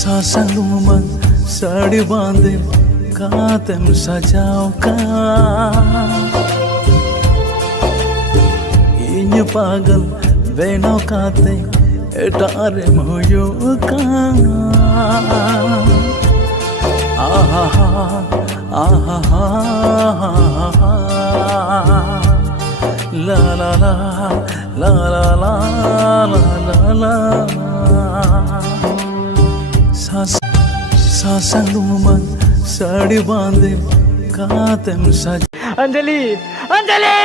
सासंगुमन साड़ी बांधे कातम सजाओ का इन पागल बेनो काते एटारे मोयो का आहा आहा ला ला ला ला ला ला ला ला सासंगुमन साड़ी बांधे कातम सजा अंजली अंजली